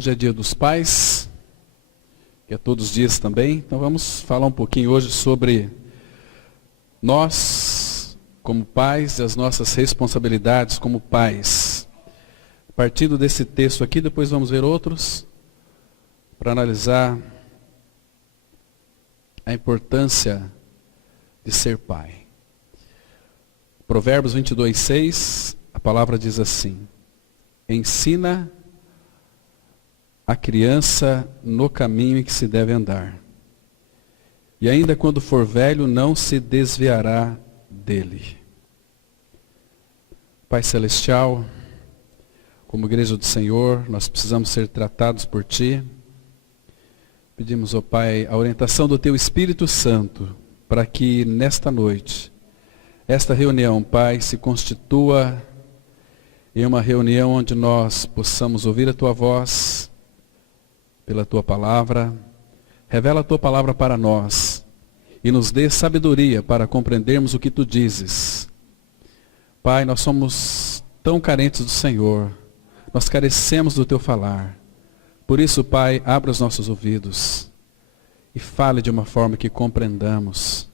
Hoje é dia dos pais, que é todos os dias também. Então vamos falar um pouquinho hoje sobre nós, como pais, e as nossas responsabilidades como pais. Partindo desse texto aqui, depois vamos ver outros, para analisar a importância de ser pai. Provérbios 22:6, a palavra diz assim: ensina a criança no caminho em que se deve andar, e ainda quando for velho não se desviará dele. Pai Celestial, como igreja do Senhor, nós precisamos ser tratados por Ti. Pedimos, ó Pai, a orientação do Teu Espírito Santo, para que nesta noite, esta reunião, Pai, se constitua em uma reunião onde nós possamos ouvir a Tua voz, pela Tua palavra. Revela a Tua palavra para nós e nos dê sabedoria para compreendermos o que Tu dizes. Pai, nós somos tão carentes do Senhor, nós carecemos do Teu falar. Por isso, Pai, abra os nossos ouvidos e fale de uma forma que compreendamos.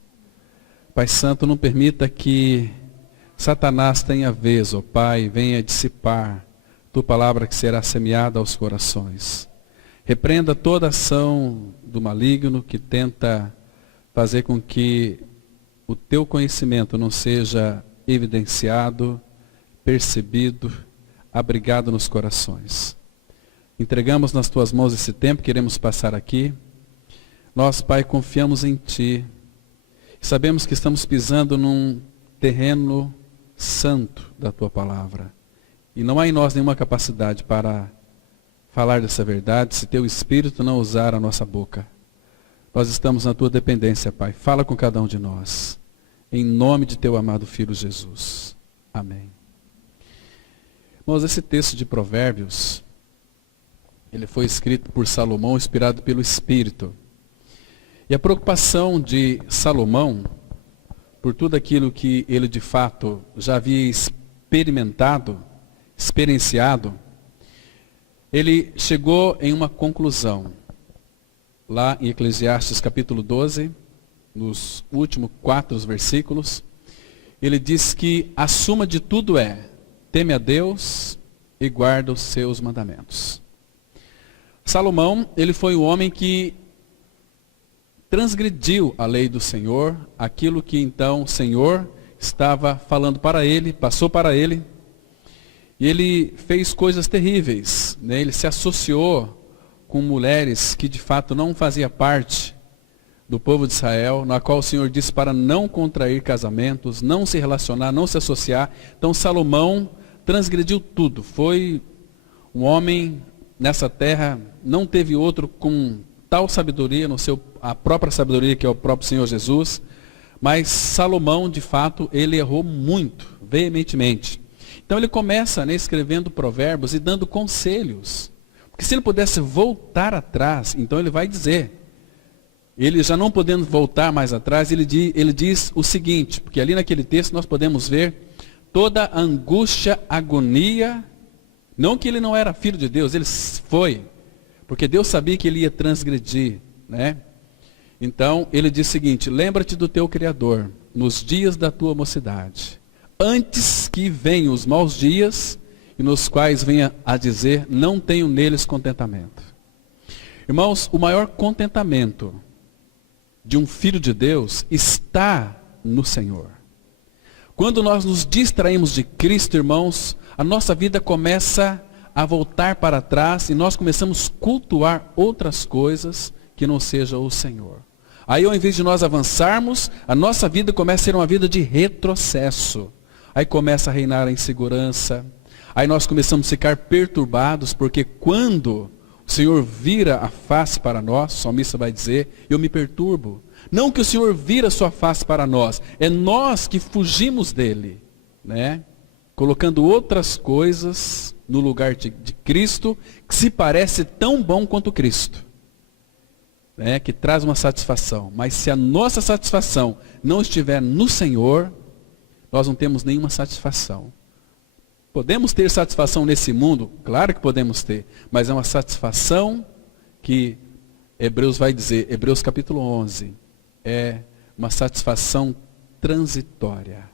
Pai Santo, não permita que Satanás tenha vez, ó Pai, venha dissipar Tua palavra que será semeada aos corações. Repreenda toda ação do maligno que tenta fazer com que o Teu conhecimento não seja evidenciado, percebido, abrigado nos corações. Entregamos nas Tuas mãos esse tempo, queremos passar aqui. Nós, Pai, confiamos em Ti. Sabemos que estamos pisando num terreno santo da Tua palavra. E não há em nós nenhuma capacidade para falar dessa verdade se Teu Espírito não usar a nossa boca. Nós estamos na Tua dependência, Pai. Fala com cada um de nós. Em nome de Teu amado Filho Jesus. Amém. Irmãos, esse texto de Provérbios, ele foi escrito por Salomão, inspirado pelo Espírito. E a preocupação de Salomão, por tudo aquilo que ele de fato já havia experienciado, ele chegou em uma conclusão. Lá em Eclesiastes capítulo 12, nos últimos 4 versículos, ele diz que a suma de tudo é: teme a Deus e guarda os seus mandamentos. Salomão, ele foi o homem que transgrediu a lei do Senhor, aquilo que então o Senhor estava falando para ele, passou para ele, e ele fez coisas terríveis, né? Ele se associou com mulheres que de fato não faziam parte do povo de Israel, na qual o Senhor disse para não contrair casamentos, não se relacionar, não se associar. Então Salomão transgrediu tudo, foi um homem nessa terra, não teve outro com tal sabedoria, a própria sabedoria que é o próprio Senhor Jesus, mas Salomão de fato ele errou muito, veementemente. Então ele começa, né, escrevendo provérbios e dando conselhos, porque se ele pudesse voltar atrás, então ele vai dizer, ele já não podendo voltar mais atrás, ele diz o seguinte, porque ali naquele texto nós podemos ver toda a angústia, agonia, não que ele não era filho de Deus, ele foi, porque Deus sabia que ele ia transgredir, né? Então ele diz o seguinte: lembra-te do teu Criador nos dias da tua mocidade, antes que venham os maus dias, e nos quais venha a dizer, não tenho neles contentamento. Irmãos, o maior contentamento de um filho de Deus está no Senhor. Quando nós nos distraímos de Cristo, irmãos, a nossa vida começa a voltar para trás e nós começamos a cultuar outras coisas que não seja o Senhor. Aí ao invés de nós avançarmos, a nossa vida começa a ser uma vida de retrocesso. Aí começa a reinar a insegurança. Aí nós começamos a ficar perturbados, porque quando o Senhor vira a face para nós, o salmista vai dizer, eu me perturbo. Não que o Senhor vira a sua face para nós, é nós que fugimos dele, né? Colocando outras coisas no lugar de Cristo, que se parece tão bom quanto Cristo, né? Que traz uma satisfação. Mas se a nossa satisfação não estiver no Senhor, nós não temos nenhuma satisfação. Podemos ter satisfação nesse mundo? Claro que podemos ter, mas é uma satisfação que Hebreus vai dizer, Hebreus capítulo 11, é uma satisfação transitória.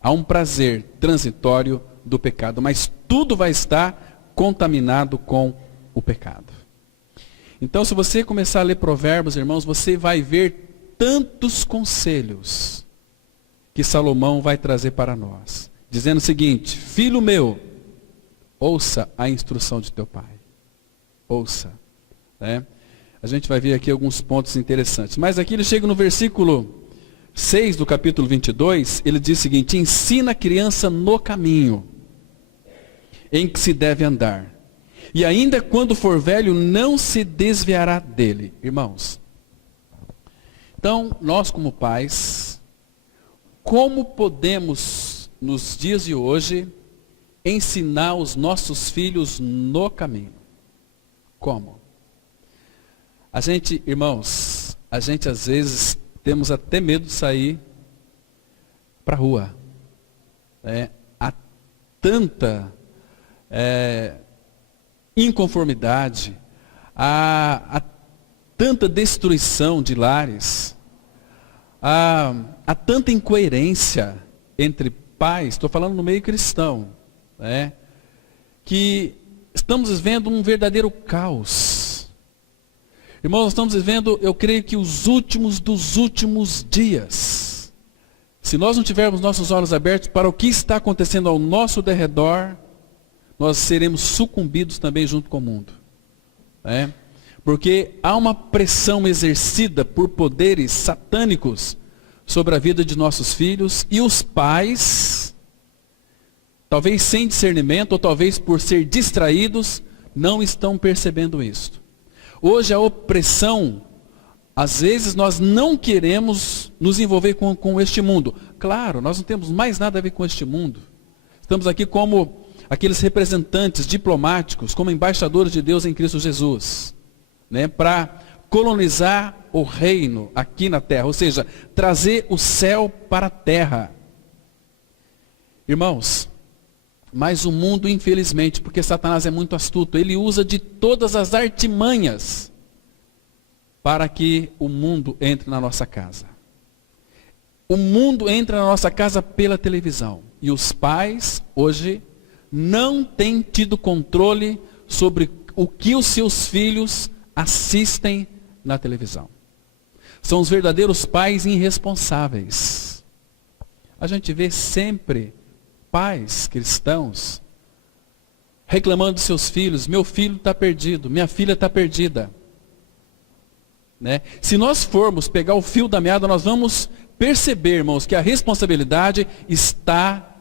Há um prazer transitório do pecado, mas tudo vai estar contaminado com o pecado. Então, se você começar a ler Provérbios, irmãos, você vai ver tantos conselhos que Salomão vai trazer para nós. Dizendo o seguinte: filho meu, ouça a instrução de teu pai. Ouça. Né? A gente vai ver aqui alguns pontos interessantes. Mas aqui ele chega no versículo 6 do capítulo 22, ele diz o seguinte: ensina a criança no caminho em que se deve andar. E ainda quando for velho, não se desviará dele. Irmãos, então, nós como pais, como podemos nos dias de hoje, ensinar os nossos filhos no caminho? Como? A gente, irmãos, às vezes temos até medo de sair para a rua. Há tanta inconformidade, há tanta destruição de lares, há tanta incoerência entre pais, estou falando no meio cristão, que estamos vivendo um verdadeiro caos. Irmãos, nós estamos vivendo, eu creio que os últimos dos últimos dias. Se nós não tivermos nossos olhos abertos para o que está acontecendo ao nosso derredor, nós seremos sucumbidos também junto com o mundo. Porque há uma pressão exercida por poderes satânicos sobre a vida de nossos filhos, e os pais, talvez sem discernimento, ou talvez por ser distraídos, não estão percebendo isso. Hoje a opressão, às vezes nós não queremos nos envolver com este mundo. Claro, nós não temos mais nada a ver com este mundo. Estamos aqui como aqueles representantes diplomáticos, como embaixadores de Deus em Cristo Jesus, para colonizar o reino aqui na terra, ou seja, trazer o céu para a terra. Irmãos, mas o mundo, infelizmente, porque Satanás é muito astuto, ele usa de todas as artimanhas para que o mundo entre na nossa casa. O mundo entra na nossa casa pela televisão. E os pais, hoje, não têm tido controle sobre o que os seus filhos assistem na televisão. São os verdadeiros pais irresponsáveis. A gente vê sempre pais cristãos reclamando dos seus filhos: meu filho está perdido, minha filha está perdida. Se nós formos pegar o fio da meada, nós vamos perceber, irmãos, que a responsabilidade está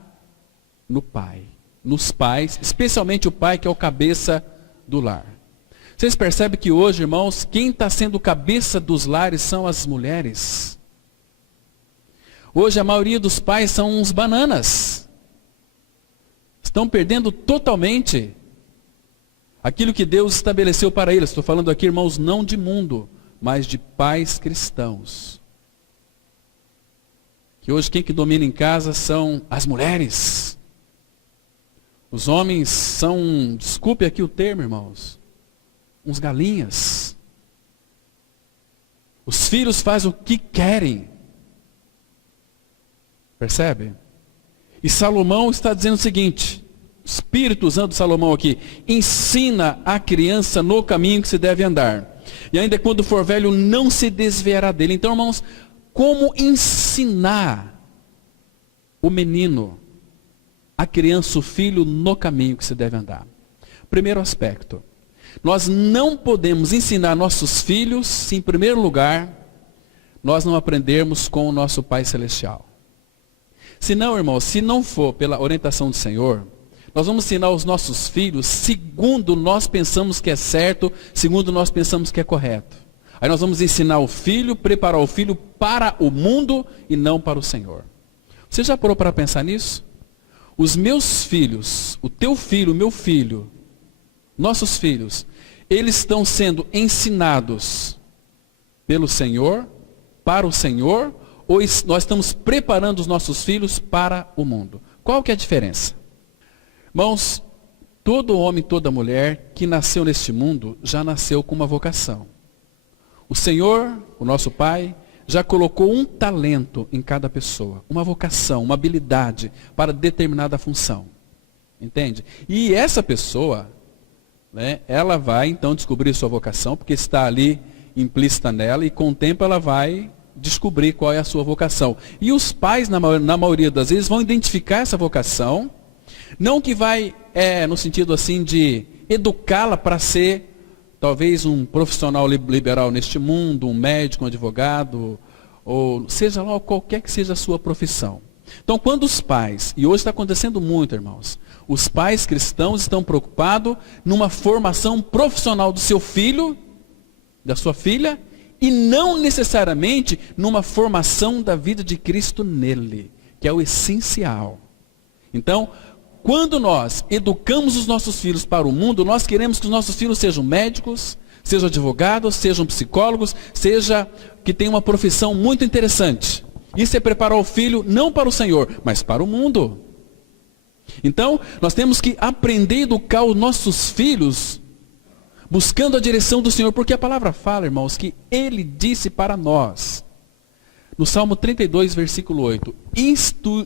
no pai, nos pais, especialmente o pai que é o cabeça do lar. Vocês percebem que hoje, irmãos, quem está sendo cabeça dos lares são as mulheres. Hoje a maioria dos pais são uns bananas. Estão perdendo totalmente aquilo que Deus estabeleceu para eles. Estou falando aqui, irmãos, não de mundo, mas de pais cristãos. Que hoje quem que domina em casa são as mulheres. Os homens são, desculpe aqui o termo, irmãos, uns galinhas. Os filhos fazem o que querem. Percebe? E Salomão está dizendo o seguinte, o Espírito usando Salomão aqui: ensina a criança no caminho que se deve andar. E ainda quando for velho, não se desviará dele. Então, irmãos, como ensinar o menino, a criança, o filho, no caminho que se deve andar? Primeiro aspecto: nós não podemos ensinar nossos filhos se, em primeiro lugar, nós não aprendermos com o nosso Pai Celestial. Se não, irmãos, se não for pela orientação do Senhor, nós vamos ensinar os nossos filhos segundo nós pensamos que é certo, segundo nós pensamos que é correto. Aí nós vamos ensinar o filho, preparar o filho para o mundo e não para o Senhor. Você já parou para pensar nisso? Os meus filhos, o teu filho, o meu filho, nossos filhos, eles estão sendo ensinados pelo Senhor, para o Senhor, ou nós estamos preparando os nossos filhos para o mundo? Qual que é a diferença? Irmãos, todo homem, toda mulher que nasceu neste mundo já nasceu com uma vocação. O Senhor, o nosso Pai, já colocou um talento em cada pessoa, uma vocação, uma habilidade para determinada função. Entende? E essa pessoa, né, ela vai então descobrir sua vocação, porque está ali implícita nela, e com o tempo ela vai descobrir qual é a sua vocação. E os pais, na maioria das vezes, vão identificar essa vocação, não que vai, no sentido assim de educá-la para ser talvez um profissional liberal neste mundo, um médico, um advogado, ou seja lá qualquer que seja a sua profissão. Então, quando os pais, e hoje está acontecendo muito, irmãos, os pais cristãos estão preocupados numa formação profissional do seu filho, da sua filha, e não necessariamente numa formação da vida de Cristo nele, que é o essencial. Então, quando nós educamos os nossos filhos para o mundo, nós queremos que os nossos filhos sejam médicos, sejam advogados, sejam psicólogos, seja que tenham uma profissão muito interessante. Isso é preparar o filho não para o Senhor, mas para o mundo. Então, nós temos que aprender a educar os nossos filhos, buscando a direção do Senhor, porque a palavra fala, irmãos, que Ele disse para nós, no Salmo 32, versículo 8,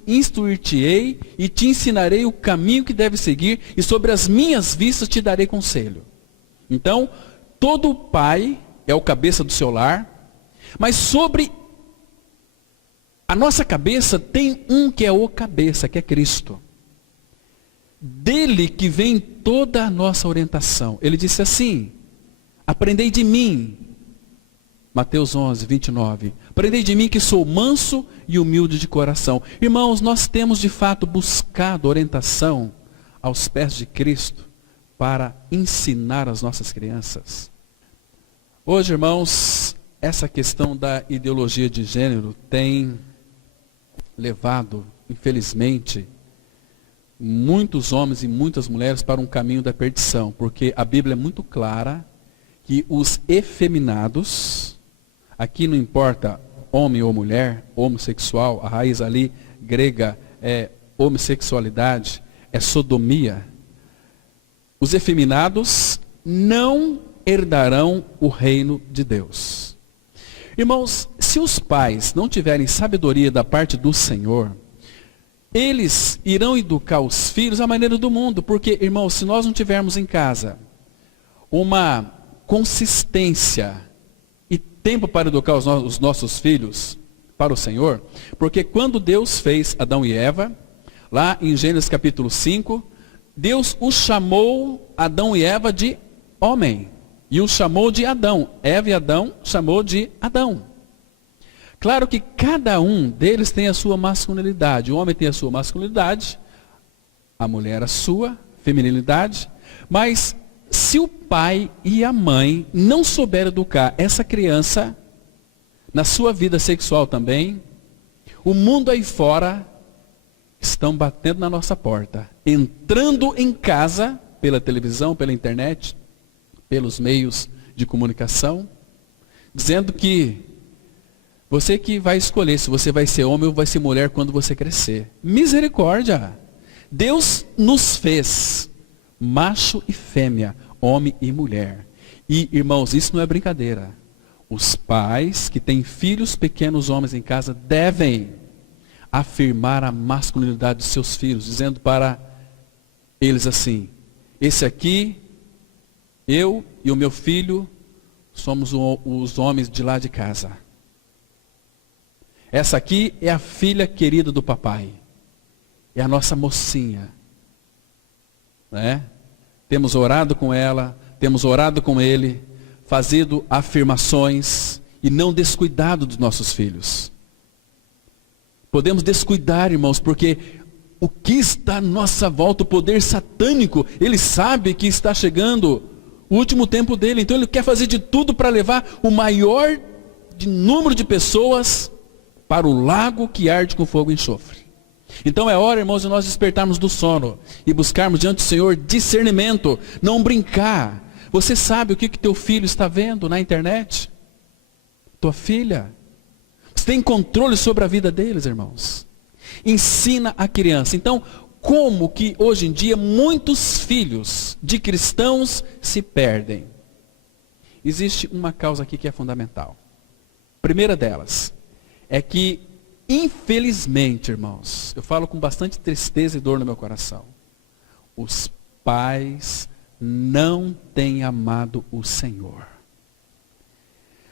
instruir-te-ei e te ensinarei o caminho que deve seguir, e sobre as minhas vistas te darei conselho. Então, todo pai é o cabeça do seu lar, mas sobre a nossa cabeça tem um que é o cabeça, que é Cristo. Dele que vem toda a nossa orientação. Ele disse assim, aprendei de mim, Mateus 11, 29. Aprendei de mim que sou manso e humilde de coração. Irmãos, nós temos de fato buscado orientação aos pés de Cristo para ensinar as nossas crianças. Hoje, irmãos, essa questão da ideologia de gênero tem levado, infelizmente, muitos homens e muitas mulheres para um caminho da perdição, porque a Bíblia é muito clara que os efeminados, aqui não importa homem ou mulher, homossexual, a raiz ali grega é homossexualidade, é sodomia. Os efeminados não herdarão o reino de Deus. Irmãos, se os pais não tiverem sabedoria da parte do Senhor, eles irão educar os filhos à maneira do mundo, porque, irmãos, se nós não tivermos em casa uma consistência e tempo para educar os nossos filhos para o Senhor, porque quando Deus fez Adão e Eva, lá em Gênesis capítulo 5, Deus os chamou, Adão e Eva, de homem, e os chamou de Adão. Eva e Adão chamou de Adão. Claro que cada um deles tem a sua masculinidade. O homem tem a sua masculinidade, a mulher a sua feminilidade. Mas se o pai e a mãe não souberem educar essa criança, na sua vida sexual também, o mundo aí fora estão batendo na nossa porta, entrando em casa, pela televisão, pela internet, pelos meios de comunicação, dizendo que você que vai escolher se você vai ser homem ou vai ser mulher quando você crescer. Misericórdia! Deus nos fez macho e fêmea, homem e mulher. E, irmãos, isso não é brincadeira. Os pais que têm filhos pequenos homens em casa devem afirmar a masculinidade de seus filhos, dizendo para eles assim, esse aqui, eu e o meu filho, somos os homens de lá de casa. Essa aqui é a filha querida do papai. É a nossa mocinha. Né? Temos orado com ela, temos orado com ele, fazendo afirmações e não descuidado dos nossos filhos. Podemos descuidar, irmãos, porque o que está à nossa volta, o poder satânico, ele sabe que está chegando o último tempo dele, então ele quer fazer de tudo para levar o maior número de pessoas para o lago que arde com fogo e enxofre. Então é hora, irmãos, de nós despertarmos do sono e buscarmos diante do Senhor discernimento, não brincar. Você sabe o que teu filho está vendo na internet? Tua filha? Você tem controle sobre a vida deles, irmãos? Ensina a criança. Então, como que hoje em dia muitos filhos de cristãos se perdem? Existe uma causa aqui que é fundamental. Primeira delas é que, infelizmente, irmãos, eu falo com bastante tristeza e dor no meu coração, os pais não têm amado o Senhor.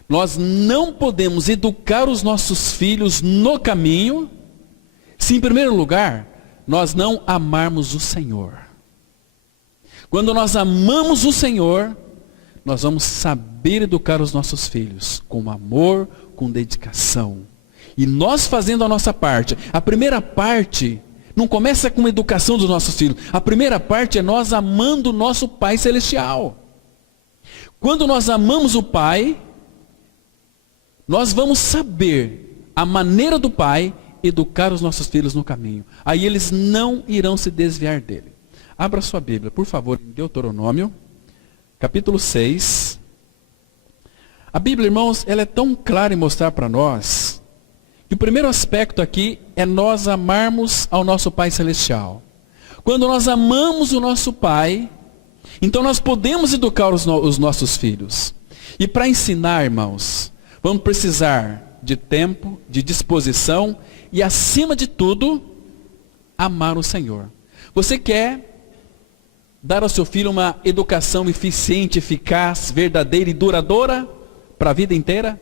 Nós não podemos educar os nossos filhos no caminho, se em primeiro lugar, nós não amarmos o Senhor. Quando nós amamos o Senhor, nós vamos saber educar os nossos filhos com amor, com dedicação. E nós fazendo a nossa parte. A primeira parte não começa com a educação dos nossos filhos. A primeira parte é nós amando o nosso Pai Celestial. Quando nós amamos o Pai, nós vamos saber a maneira do Pai educar os nossos filhos no caminho. Aí eles não irão se desviar dele. Abra sua Bíblia, por favor, em Deuteronômio, capítulo 6. A Bíblia, irmãos, ela é tão clara em mostrar para nós que o primeiro aspecto aqui é nós amarmos ao nosso Pai Celestial. Quando nós amamos o nosso Pai, então nós podemos educar os nossos filhos. E para ensinar, irmãos, vamos precisar de tempo, de disposição e, acima de tudo, amar o Senhor. Você quer dar ao seu filho uma educação eficiente, eficaz, verdadeira e duradoura para a vida inteira?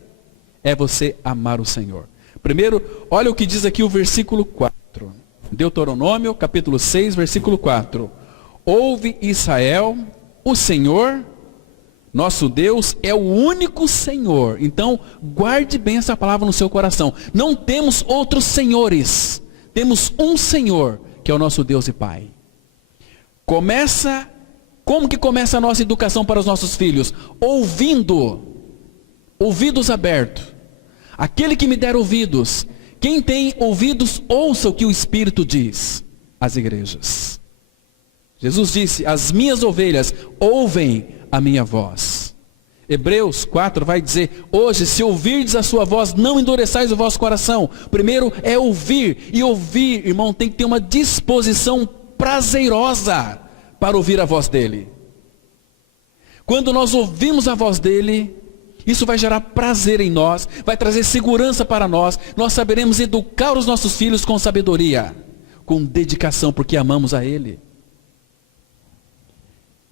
É você amar o Senhor. Primeiro, olha o que diz aqui o versículo 4. Deuteronômio, capítulo 6, versículo 4. Ouve, Israel, o Senhor, nosso Deus, é o único Senhor. Então, guarde bem essa palavra no seu coração. Não temos outros senhores. Temos um Senhor, que é o nosso Deus e Pai. Como que começa a nossa educação para os nossos filhos? Ouvidos abertos. Aquele que me der ouvidos, quem tem ouvidos, ouça o que o Espírito diz às igrejas. Jesus disse, as minhas ovelhas ouvem a minha voz. Hebreus 4 vai dizer, hoje se ouvirdes a sua voz, não endureçais o vosso coração. Primeiro é ouvir, e ouvir, irmão, tem que ter uma disposição prazerosa para ouvir a voz dele. Quando nós ouvimos a voz dele, isso vai gerar prazer em nós, vai trazer segurança para nós. Nós saberemos educar os nossos filhos com sabedoria, com dedicação, porque amamos a Ele.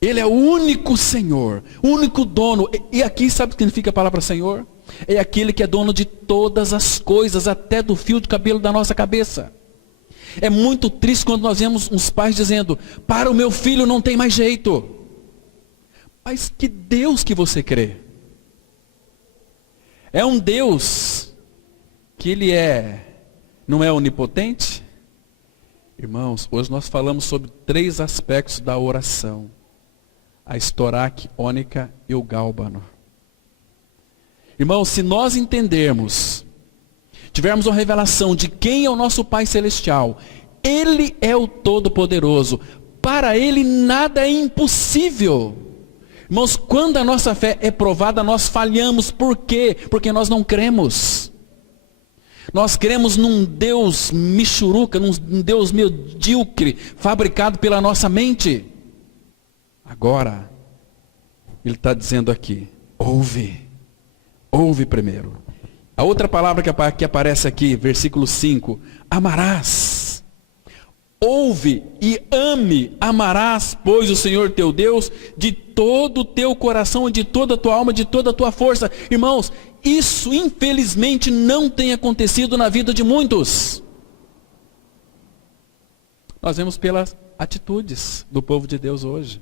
Ele é o único Senhor, o único dono. E aqui sabe o que significa a palavra Senhor? É aquele que é dono de todas as coisas, até do fio de cabelo da nossa cabeça. É muito triste quando nós vemos uns pais dizendo, para o meu filho não tem mais jeito. Mas que Deus que você crê? É um Deus que Ele não é onipotente? Irmãos, hoje nós falamos sobre 3 aspectos da oração. A estoraque, ônica e o gálbano. Irmãos, se nós entendermos, tivermos uma revelação de quem é o nosso Pai Celestial, Ele é o Todo-Poderoso. Para Ele nada é impossível. Irmãos, quando a nossa fé é provada, nós falhamos. Por quê? Porque nós não cremos. Nós cremos num Deus michuruca, num Deus medíocre, fabricado pela nossa mente. Agora, Ele está dizendo aqui, ouve primeiro. A outra palavra que aparece aqui, versículo 5, amarás. Ouve e ame, amarás, pois, o Senhor teu Deus, de todo o teu coração, de toda a tua alma, de toda a tua força. Irmãos, isso infelizmente não tem acontecido na vida de muitos. Nós vemos pelas atitudes do povo de Deus hoje.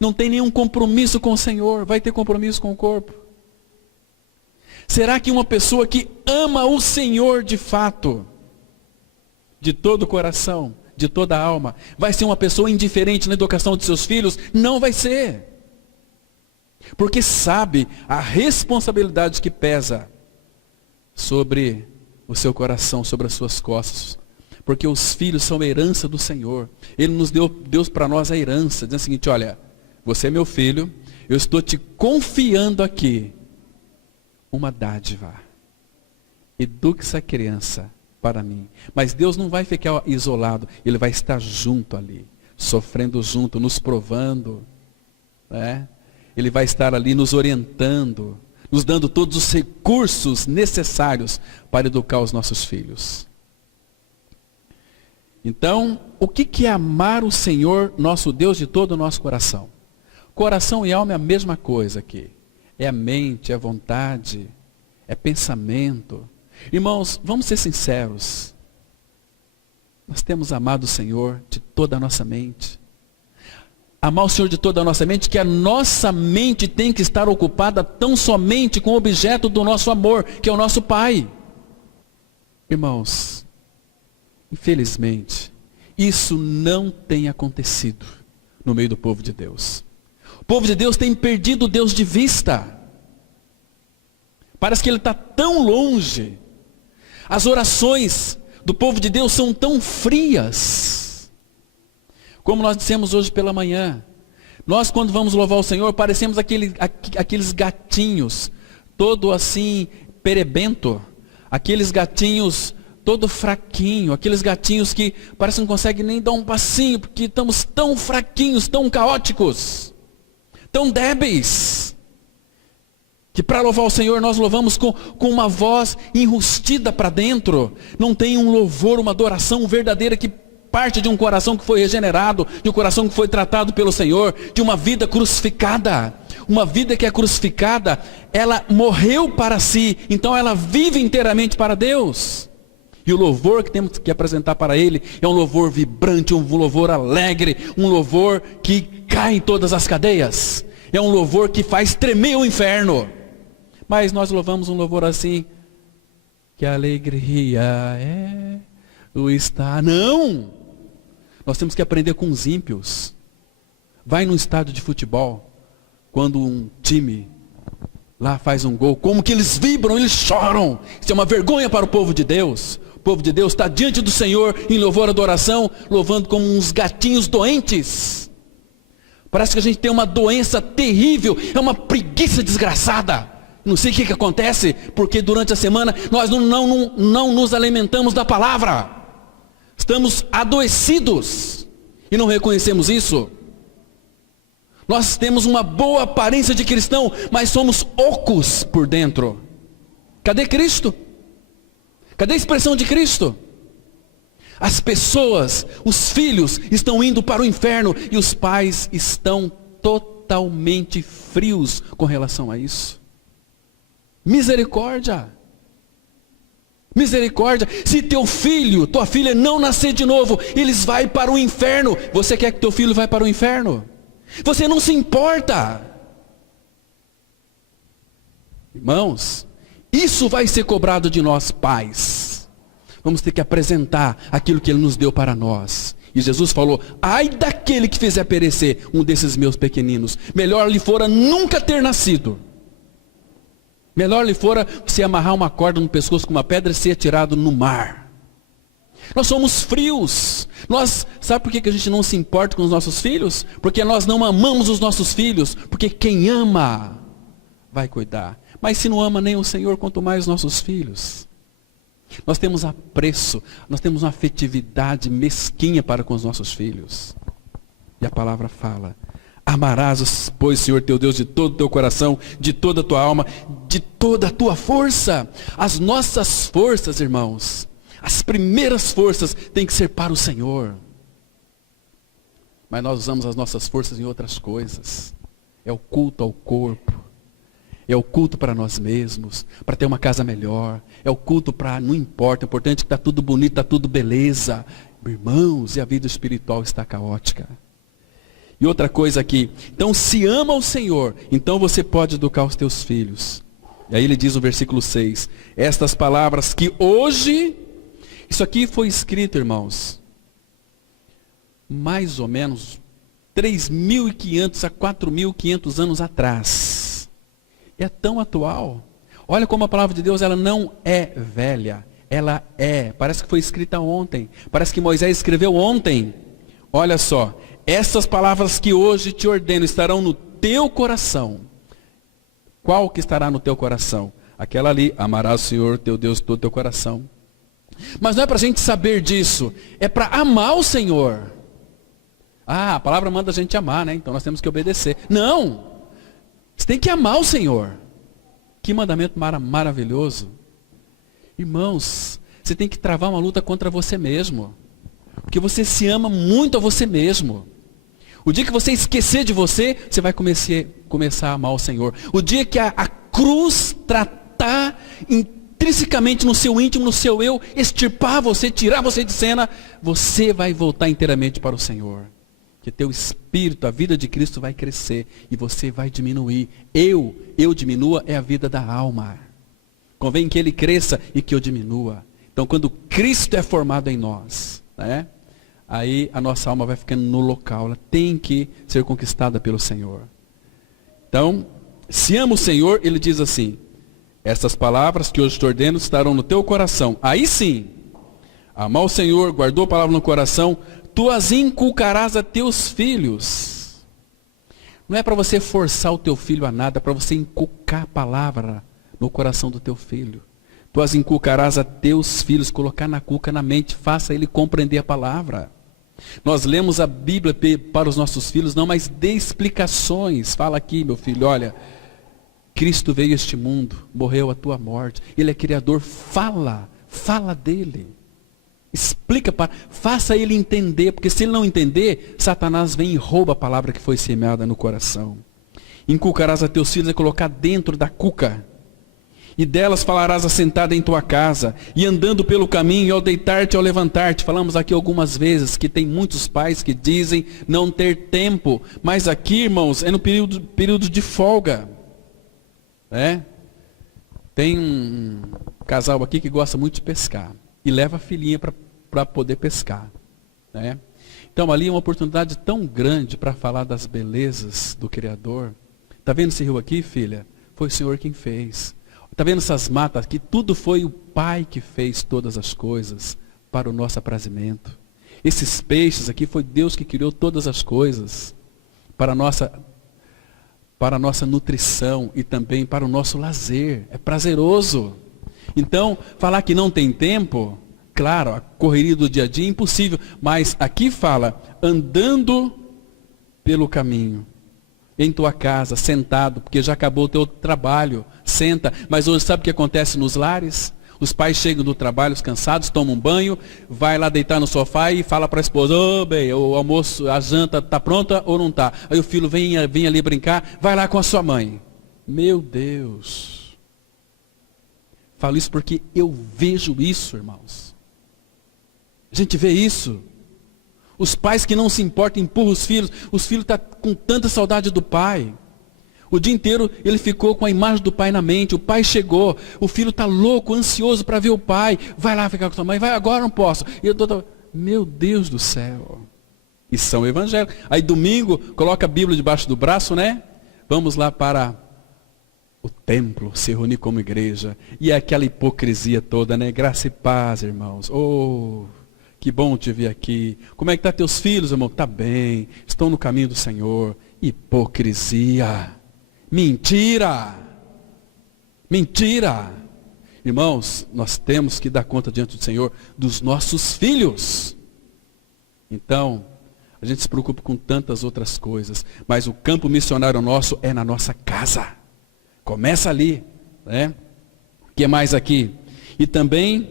Não tem nenhum compromisso com o Senhor, vai ter compromisso com o corpo. Será que uma pessoa que ama o Senhor de fato, de todo o coração, de toda a alma, vai ser uma pessoa indiferente na educação de seus filhos? Não vai ser. Porque sabe a responsabilidade que pesa sobre o seu coração, sobre as suas costas. Porque os filhos são a herança do Senhor. Ele nos deu para nós a herança, dizendo o seguinte, olha, você é meu filho, eu estou te confiando aqui uma dádiva. Eduque essa criança para mim. Mas Deus não vai ficar isolado, Ele vai estar junto ali, sofrendo junto, nos provando, né? Ele vai estar ali nos orientando, nos dando todos os recursos necessários para educar os nossos filhos. Então, o que é amar o Senhor, nosso Deus, de todo o nosso coração? Coração e alma é a mesma coisa aqui. É a mente, é a vontade, é pensamento. Irmãos, vamos ser sinceros. Nós temos amado o Senhor de toda a nossa mente. Amar o Senhor de toda a nossa mente, que a nossa mente tem que estar ocupada tão somente com o objeto do nosso amor, que é o nosso Pai. Irmãos, infelizmente, isso não tem acontecido no meio do povo de Deus. O povo de Deus tem perdido Deus de vista. Parece que Ele está tão longe. As orações do povo de Deus são tão frias. Como nós dissemos hoje pela manhã, nós quando vamos louvar o Senhor, parecemos aqueles gatinhos, todo assim, perebento, aqueles gatinhos todo fraquinho, aqueles gatinhos que parece que não conseguem nem dar um passinho, porque estamos tão fraquinhos, tão caóticos, tão débeis, que para louvar o Senhor nós louvamos com uma voz enrustida para dentro, não tem um louvor, uma adoração verdadeira que parte de um coração que foi regenerado, de um coração que foi tratado pelo Senhor, de uma vida crucificada. Uma vida que é crucificada, ela morreu para si, então ela vive inteiramente para Deus. E o louvor que temos que apresentar para Ele é um louvor vibrante, um louvor alegre, um louvor que cai em todas as cadeias. É um louvor que faz tremer o inferno. Mas nós louvamos um louvor assim, que a alegria é o estar. Não! Nós temos que aprender com os ímpios. Vai num estádio de futebol, quando um time lá faz um gol, como que eles vibram, eles choram. Isso é uma vergonha para o povo de Deus. O povo de Deus está diante do Senhor em louvor e adoração, louvando como uns gatinhos doentes. Parece que a gente tem uma doença terrível, é uma preguiça desgraçada. Não sei o que acontece, porque durante a semana nós não nos alimentamos da palavra. Estamos adoecidos e não reconhecemos isso. Nós temos uma boa aparência de cristão, mas somos ocos por dentro. Cadê Cristo? Cadê a expressão de Cristo? As pessoas, os filhos estão indo para o inferno e os pais estão totalmente frios com relação a isso. Misericórdia. Misericórdia. Se teu filho, tua filha não nascer de novo, eles vão para o inferno. Você quer que teu filho vá para o inferno? Você não se importa. Irmãos, isso vai ser cobrado de nós pais. Vamos ter que apresentar aquilo que Ele nos deu para nós. E Jesus falou, ai daquele que fizer perecer um desses meus pequeninos. Melhor lhe fora nunca ter nascido. Melhor lhe fora se amarrar uma corda no pescoço com uma pedra e ser atirado no mar. Nós somos frios. Sabe por que a gente não se importa com os nossos filhos? Porque nós não amamos os nossos filhos. Porque quem ama vai cuidar. Mas se não ama nem o Senhor, quanto mais os nossos filhos. Nós temos apreço, nós temos uma afetividade mesquinha para com os nossos filhos. E a palavra fala, amarás, pois, Senhor teu Deus, de todo o teu coração, de toda a tua alma, de toda a tua força. As nossas forças, irmãos, as primeiras forças têm que ser para o Senhor. Mas nós usamos as nossas forças em outras coisas. É o culto ao corpo. É o culto para nós mesmos, para ter uma casa melhor. É o culto para, não importa, o importante é que está tudo bonito, está tudo beleza. Irmãos, e a vida espiritual está caótica. E outra coisa aqui, então se ama o Senhor, então você pode educar os teus filhos. E aí ele diz no versículo 6, estas palavras que hoje, isso aqui foi escrito, irmãos, mais ou menos 3.500 a 4.500 anos atrás. É tão atual. Olha como a palavra de Deus, ela não é velha. Ela parece que foi escrita ontem. Parece que Moisés escreveu ontem. Olha só. Essas palavras que hoje te ordeno estarão no teu coração. Qual que estará no teu coração? Aquela ali, amarás o Senhor teu Deus de todo o teu coração, Mas não é para a gente saber disso, é para amar o Senhor. Ah, a palavra manda a gente amar, né? Então nós temos que obedecer. Não! Você tem que amar o Senhor. Que mandamento maravilhoso. Irmãos, você tem que travar uma luta contra você mesmo. Porque você se ama muito a você mesmo. O dia que você esquecer de você, você vai começar a amar o Senhor. O dia que a cruz tratar intrinsecamente no seu íntimo, no seu eu, extirpar você, tirar você de cena, você vai voltar inteiramente para o Senhor. Que teu espírito, a vida de Cristo vai crescer e você vai diminuir. Eu diminua é a vida da alma. Convém que Ele cresça e que eu diminua. Então quando Cristo é formado em nós, né, aí a nossa alma vai ficando no local. Ela tem que ser conquistada pelo Senhor. Então, se ama o Senhor, Ele diz assim: essas palavras que hoje te ordeno estarão no teu coração. Aí sim, amar o Senhor, guardou a palavra no coração, tu as inculcarás a teus filhos. Não é para você forçar o teu filho a nada, é para você inculcar a palavra no coração do teu filho. Tu as inculcarás a teus filhos, colocar na cuca, na mente, faça ele compreender a palavra. Nós lemos a Bíblia para os nossos filhos, não, mas dê explicações. Fala aqui, meu filho, olha, Cristo veio a este mundo, morreu a tua morte, Ele é Criador, fala dele. Explica, faça ele entender, porque se ele não entender, Satanás vem e rouba a palavra que foi semeada no coração. Inculcarás a teus filhos a colocar dentro da cuca, e delas falarás assentada em tua casa, e andando pelo caminho, e ao deitar-te e ao levantar-te. Falamos aqui algumas vezes que tem muitos pais que dizem não ter tempo, mas aqui, irmãos, é no período de folga. Tem um casal aqui que gosta muito de pescar, e leva a filhinha para poder pescar. Né? Então ali é uma oportunidade tão grande para falar das belezas do Criador. Está vendo esse rio aqui, filha? Foi o Senhor quem fez. Está vendo essas matas aqui? Tudo foi o Pai que fez todas as coisas para o nosso aprazimento. Esses peixes aqui, foi Deus que criou todas as coisas para a nossa nutrição e também para o nosso lazer. É prazeroso. Então, falar que não tem tempo, claro, a correria do dia a dia é impossível, mas aqui fala, andando pelo caminho, em tua casa, sentado, porque já acabou o teu trabalho, senta. Mas hoje sabe o que acontece nos lares? Os pais chegam do trabalho cansados, tomam um banho, vai lá deitar no sofá e fala para a esposa: ô bem, o almoço, a janta está pronta ou não está? Aí o filho vem ali brincar, vai lá com a sua mãe. Meu Deus. Falo isso porque eu vejo isso, irmãos. A gente vê isso. Os pais que não se importam, empurram os filhos estão com tanta saudade do pai. O dia inteiro ele ficou com a imagem do pai na mente. O pai chegou, o filho está louco, ansioso para ver o pai. Vai lá ficar com sua mãe, vai agora, não posso. E meu Deus do céu. E são evangélicos. Aí domingo, coloca a Bíblia debaixo do braço, né? Vamos lá para o templo, se reunir como igreja. E aquela hipocrisia toda, né? Graça e paz, irmãos. Oh, que bom te ver aqui. Como é que estão teus filhos, irmão? Está bem, estão no caminho do Senhor. Hipocrisia. Mentira. Mentira. Irmãos, nós temos que dar conta diante do Senhor dos nossos filhos. Então, a gente se preocupa com tantas outras coisas, mas o campo missionário nosso é na nossa casa. Começa ali, né? O que mais aqui? E também,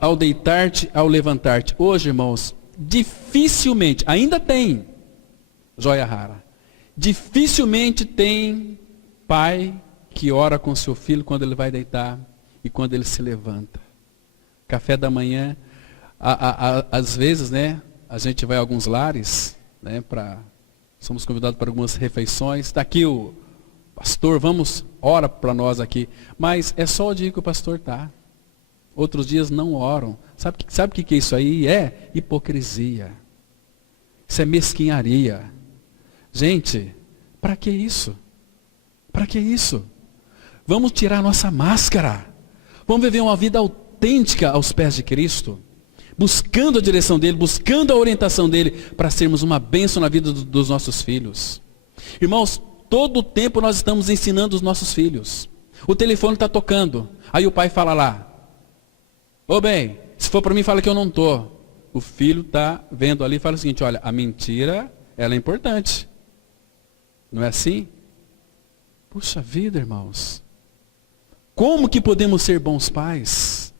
ao deitar-te, ao levantar-te. Hoje, irmãos, dificilmente, ainda tem joia rara, dificilmente tem pai que ora com seu filho quando ele vai deitar e quando ele se levanta. Café da manhã, às vezes, né, a gente vai a alguns lares, né, somos convidados para algumas refeições. Está aqui o pastor, ora para nós aqui. Mas é só o dia que o pastor está. Outros dias não oram. Sabe o que isso aí é? Hipocrisia. Isso é mesquinharia. Gente, para que isso? Para que isso? Vamos tirar nossa máscara. Vamos viver uma vida autêntica aos pés de Cristo. Buscando a direção dele, buscando a orientação dele, para sermos uma bênção na vida dos nossos filhos. Irmãos, todo o tempo nós estamos ensinando os nossos filhos. O telefone está tocando. Aí o pai fala lá: Ô bem, se for para mim, fala que eu não estou. O filho está vendo ali e fala o seguinte, olha, a mentira, ela é importante. Não é assim? Puxa vida, irmãos. Como que podemos ser bons pais?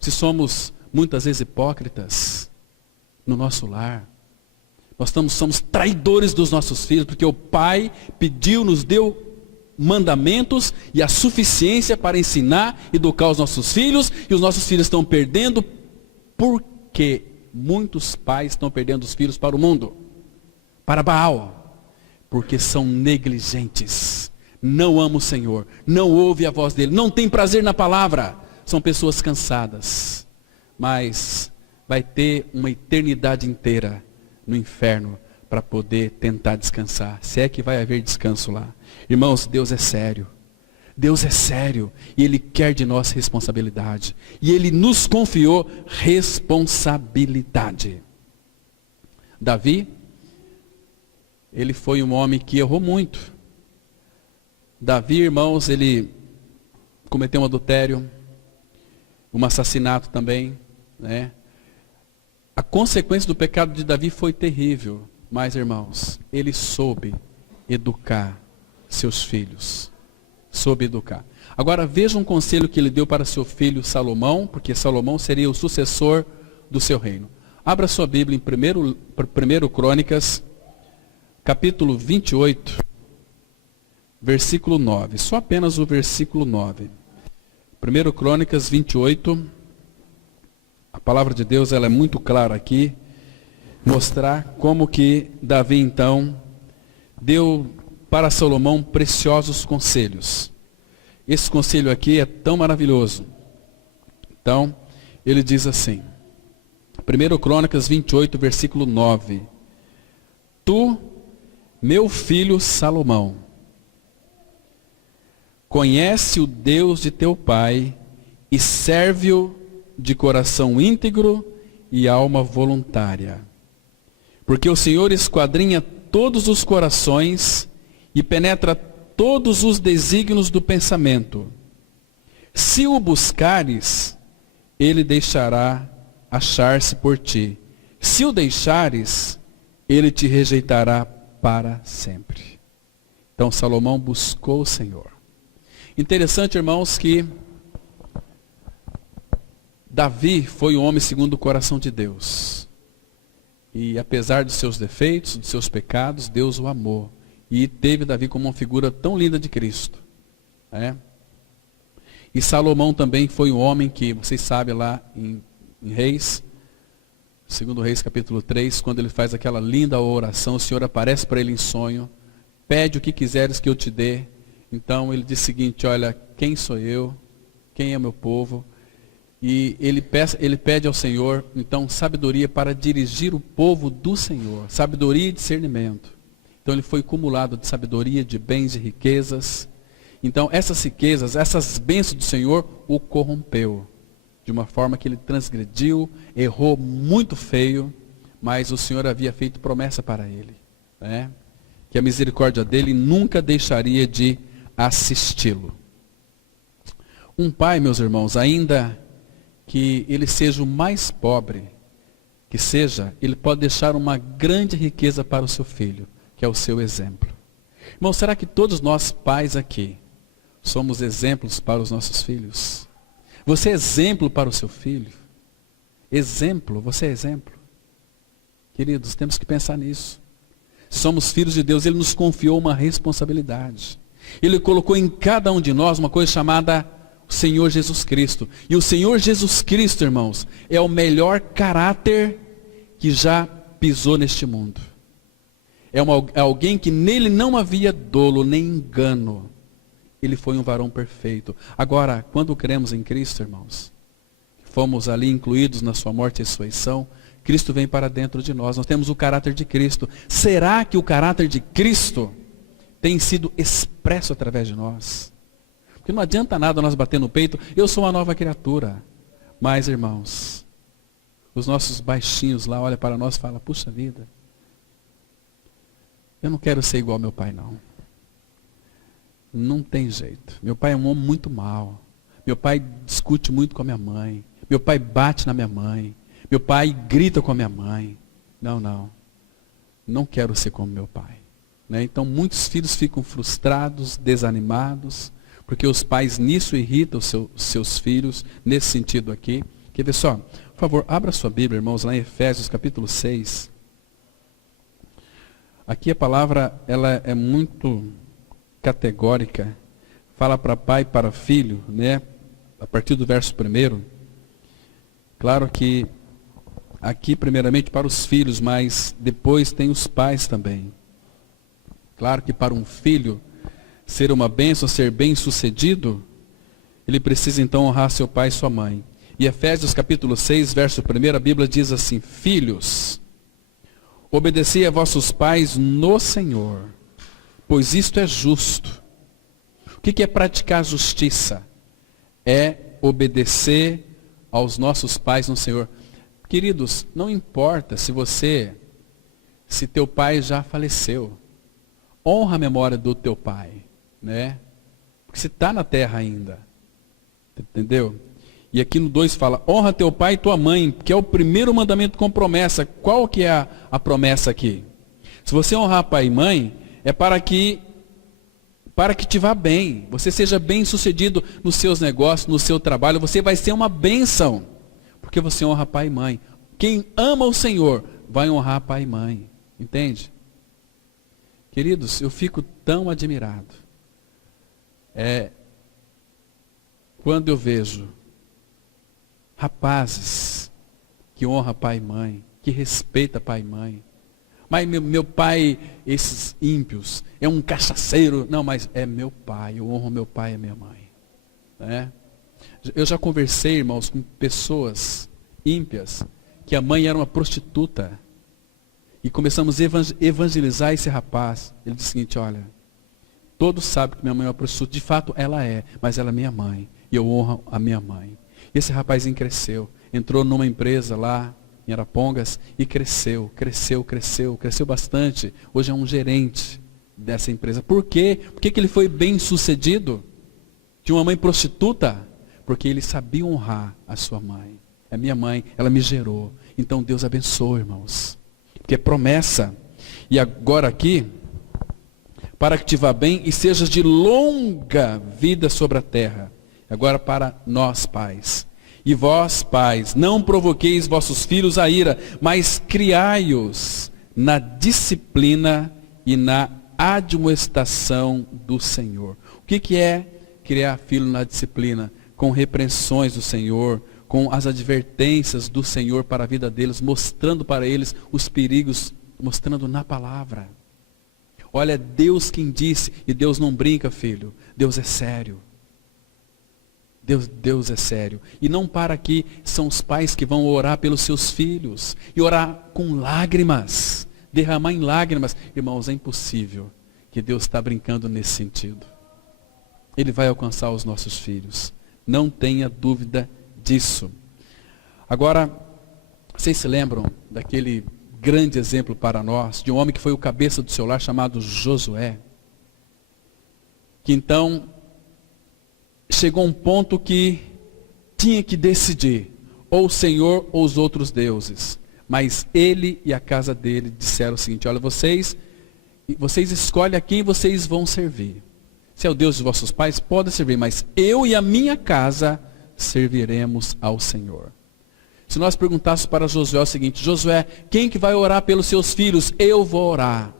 Se somos muitas vezes hipócritas no nosso lar. Nós somos traidores dos nossos filhos, porque o pai pediu, nos deu mandamentos e a suficiência para ensinar e educar os nossos filhos, e os nossos filhos estão perdendo. Por que muitos pais estão perdendo os filhos para o mundo? Para Baal. Porque são negligentes. Não amam o Senhor. Não ouvem a voz dele. Não têm prazer na palavra. São pessoas cansadas. Mas vai ter uma eternidade inteira no inferno para poder tentar descansar. Se é que vai haver descanso lá. Irmãos, Deus é sério. Deus é sério. E Ele quer de nós responsabilidade. E Ele nos confiou responsabilidade. Davi, ele foi um homem que errou muito. Davi, irmãos, ele cometeu um adultério, um assassinato também, né? A consequência do pecado de Davi foi terrível, mas, irmãos, ele soube educar seus filhos. Soube educar. Agora, veja um conselho que ele deu para seu filho Salomão, porque Salomão seria o sucessor do seu reino. Abra sua Bíblia em 1 Crônicas, capítulo 28, versículo 9. Só apenas o versículo 9. 1 Crônicas 28, a palavra de Deus ela é muito clara aqui, mostrar como que Davi então deu para Salomão preciosos conselhos. Esse conselho aqui é tão maravilhoso. Então, ele diz assim, 1 Crônicas 28, versículo 9. Tu, meu filho Salomão, conhece o Deus de teu pai e serve-o de coração íntegro e alma voluntária. Porque o Senhor esquadrinha todos os corações e penetra todos os desígnios do pensamento. Se o buscares, ele deixará achar-se por ti. Se o deixares, ele te rejeitará para sempre. Então Salomão buscou o Senhor. Interessante, irmãos, que Davi foi um homem segundo o coração de Deus. E apesar dos seus defeitos, dos seus pecados, Deus o amou. E teve Davi como uma figura tão linda de Cristo. E Salomão também foi um homem que, vocês sabem lá em Reis, 2 Reis capítulo 3, quando ele faz aquela linda oração, o Senhor aparece para ele em sonho, pede o que quiseres que eu te dê. Então ele diz o seguinte, olha, quem sou eu? Quem é meu povo? E ele pede ao Senhor, então, sabedoria para dirigir o povo do Senhor. Sabedoria e discernimento. Então ele foi cumulado de sabedoria, de bens e riquezas. Então essas riquezas, essas bênçãos do Senhor o corrompeu. De uma forma que ele transgrediu, errou muito feio, mas o Senhor havia feito promessa para ele. Que a misericórdia dele nunca deixaria de assisti-lo. Um pai, meus irmãos, ainda que ele seja o mais pobre que seja, ele pode deixar uma grande riqueza para o seu filho, que é o seu exemplo. Irmão, será que todos nós pais aqui somos exemplos para os nossos filhos? Você é exemplo para o seu filho? Exemplo, você é exemplo? Queridos, temos que pensar nisso. Somos filhos de Deus, Ele nos confiou uma responsabilidade. Ele colocou em cada um de nós uma coisa chamada o Senhor Jesus Cristo. E o Senhor Jesus Cristo, irmãos, é o melhor caráter que já pisou neste mundo. É alguém que nele não havia dolo nem engano. Ele foi um varão perfeito. Agora, quando cremos em Cristo, irmãos, fomos ali incluídos na sua morte e ressurreição, Cristo vem para dentro de nós. Nós temos o caráter de Cristo. Será que o caráter de Cristo tem sido expresso através de nós? Porque não adianta nada nós bater no peito, eu sou uma nova criatura. Mas, irmãos, os nossos baixinhos lá olham para nós e falam, puxa vida, eu não quero ser igual ao meu pai, não. Não tem jeito. Meu pai é um homem muito mau. Meu pai discute muito com a minha mãe. Meu pai bate na minha mãe. Meu pai grita com a minha mãe. Não. Não quero ser como meu pai. Né? Então muitos filhos ficam frustrados, desanimados, porque os pais nisso irritam os seus filhos, nesse sentido aqui. Quer ver só? Por favor, abra sua Bíblia, irmãos, lá em Efésios capítulo 6. Aqui a palavra ela é muito categórica. Fala para pai e para filho, né? A partir do verso 1. Claro que aqui primeiramente para os filhos, mas depois tem os pais também. Claro que para um filho ser uma bênção, ser bem-sucedido, ele precisa então honrar seu pai e sua mãe. E Efésios capítulo 6, verso 1, a Bíblia diz assim: Filhos, obedecei a vossos pais no Senhor, pois isto é justo. O que é praticar justiça? É obedecer aos nossos pais no Senhor. Queridos, não importa se teu pai já faleceu. Honra a memória do teu pai, né? Porque você está na terra ainda. Entendeu? E aqui no 2 fala, honra teu pai e tua mãe, que é o primeiro mandamento com promessa. Qual que é a promessa aqui? Se você honrar pai e mãe, é para que te vá bem, você seja bem sucedido nos seus negócios, no seu trabalho, você vai ser uma bênção, porque você honra pai e mãe. Quem ama o Senhor vai honrar pai e mãe, entende? Queridos, eu fico tão admirado, quando eu vejo rapazes que honram pai e mãe, que respeita pai e mãe. Mas meu pai, esses ímpios, é um cachaceiro. Não, mas é meu pai, eu honro meu pai e minha mãe. Né? Eu já conversei, irmãos, com pessoas ímpias, que a mãe era uma prostituta. E começamos a evangelizar esse rapaz. Ele disse o seguinte, olha, todos sabem que minha mãe é uma prostituta. De fato, ela é, mas ela é minha mãe. E eu honro a minha mãe. E esse rapazinho cresceu, entrou numa empresa lá, em Arapongas, e cresceu bastante. Hoje é um gerente dessa empresa. Por quê? Por que ele foi bem sucedido? Tinha uma mãe prostituta? Porque ele sabia honrar a sua mãe. É minha mãe, ela me gerou. Então Deus abençoe, irmãos. Porque é promessa. E agora aqui, para que te vá bem e sejas de longa vida sobre a terra. Agora para nós, pais. E vós, pais, não provoqueis vossos filhos a ira, mas criai-os na disciplina e na admoestação do Senhor. O que é criar filho na disciplina? Com repreensões do Senhor, com as advertências do Senhor para a vida deles, mostrando para eles os perigos, mostrando na palavra. Olha, Deus quem disse, e Deus não brinca, filho, Deus é sério. Deus é sério. E não para aqui, são os pais que vão orar pelos seus filhos. E orar com lágrimas. Derramar em lágrimas. Irmãos, é impossível que Deus está brincando nesse sentido. Ele vai alcançar os nossos filhos. Não tenha dúvida disso. Agora, vocês se lembram daquele grande exemplo para nós, de um homem que foi o cabeça do seu lar, chamado Josué? Que então chegou um ponto que tinha que decidir, ou o Senhor ou os outros deuses. Mas ele e a casa dele disseram o seguinte, olha, vocês escolhem a quem vocês vão servir. Se é o Deus dos vossos pais, podem servir, mas eu e a minha casa serviremos ao Senhor. Se nós perguntássemos para Josué o seguinte, Josué, quem que vai orar pelos seus filhos? Eu vou orar.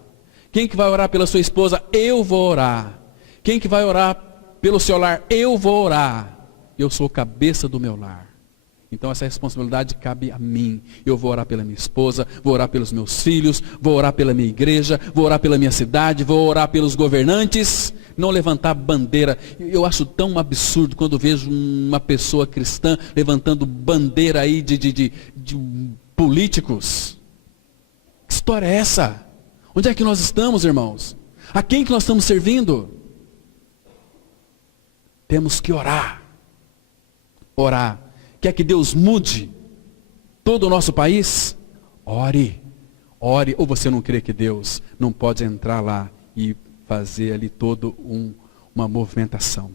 Quem que vai orar pela sua esposa? Eu vou orar. Quem que vai orar pelo seu lar? Eu vou orar. Eu sou o cabeça do meu lar. Então essa responsabilidade cabe a mim. Eu vou orar pela minha esposa, vou orar pelos meus filhos, vou orar pela minha igreja, vou orar pela minha cidade, vou orar pelos governantes. Não levantar bandeira. Eu acho tão absurdo quando vejo uma pessoa cristã levantando bandeira aí de políticos. Que história é essa? Onde é que nós estamos, irmãos? A quem que nós estamos servindo? Temos que orar. Orar. Quer que Deus mude todo o nosso país? Ore. Ore. Ou você não crê que Deus não pode entrar lá e fazer ali todo uma movimentação?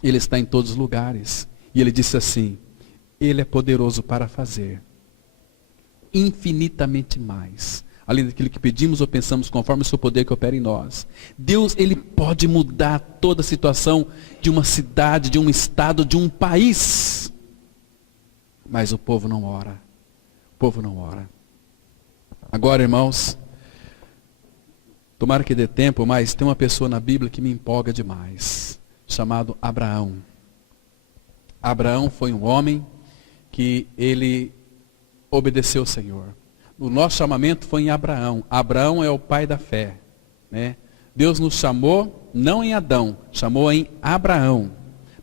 Ele está em todos os lugares. E ele disse assim, Ele é poderoso para fazer infinitamente mais, além daquilo que pedimos ou pensamos, conforme o seu poder que opera em nós. Deus, Ele pode mudar toda a situação de uma cidade, de um estado, de um país. Mas o povo não ora. O povo não ora. Agora, irmãos, tomara que dê tempo, mas tem uma pessoa na Bíblia que me empolga demais, chamado Abraão. Abraão foi um homem que ele obedeceu ao Senhor. O nosso chamamento foi em Abraão. Abraão é o pai da fé, né? Deus nos chamou, não em Adão, chamou em Abraão.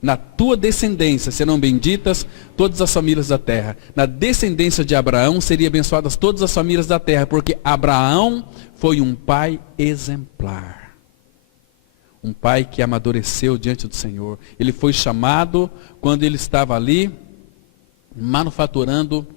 Na tua descendência serão benditas todas as famílias da terra. Na descendência de Abraão seriam abençoadas todas as famílias da terra, porque Abraão foi um pai exemplar. Um pai que amadureceu diante do Senhor. Ele foi chamado quando ele estava ali manufaturando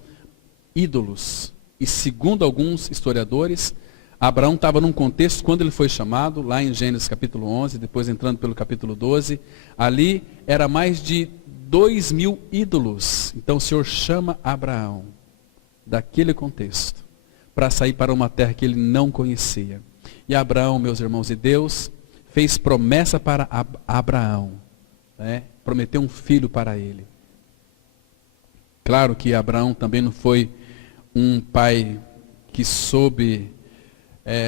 ídolos. E segundo alguns historiadores, Abraão estava num contexto, quando ele foi chamado, lá em Gênesis capítulo 11, depois entrando pelo capítulo 12, ali era mais de 2.000 ídolos. Então o Senhor chama Abraão, daquele contexto, para sair para uma terra que ele não conhecia. E Abraão, meus irmãos, e Deus fez promessa para Abraão, né? Prometeu um filho para ele. Claro que Abraão também não foi um pai que soube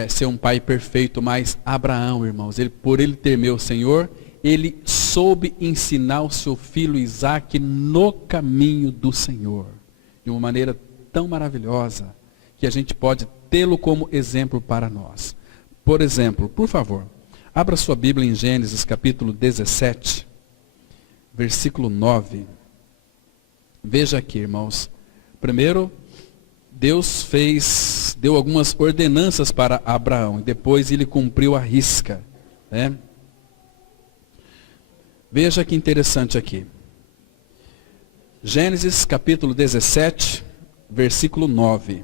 ser um pai perfeito, mas Abraão, irmãos, por ele temer o Senhor, ele soube ensinar o seu filho Isaque no caminho do Senhor, de uma maneira tão maravilhosa, que a gente pode tê-lo como exemplo para nós. Por exemplo, por favor, abra sua Bíblia em Gênesis capítulo 17, versículo 9. Veja aqui, irmãos. Primeiro, Deus deu algumas ordenanças para Abraão, e depois ele cumpriu à risca, né? Veja que interessante aqui. Gênesis capítulo 17, versículo 9.